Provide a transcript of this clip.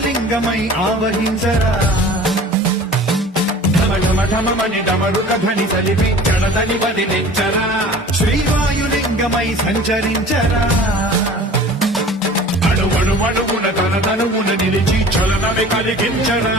శేషలింగమై ఆవహించరా ఢమఢమని డమరుక ధ్వని సలిపి జడదని వదిలించరా శ్రీవాయులింగమై సంచరించరా అణువణువున తన తనువున నిలిచి చలనమే కలిగించరా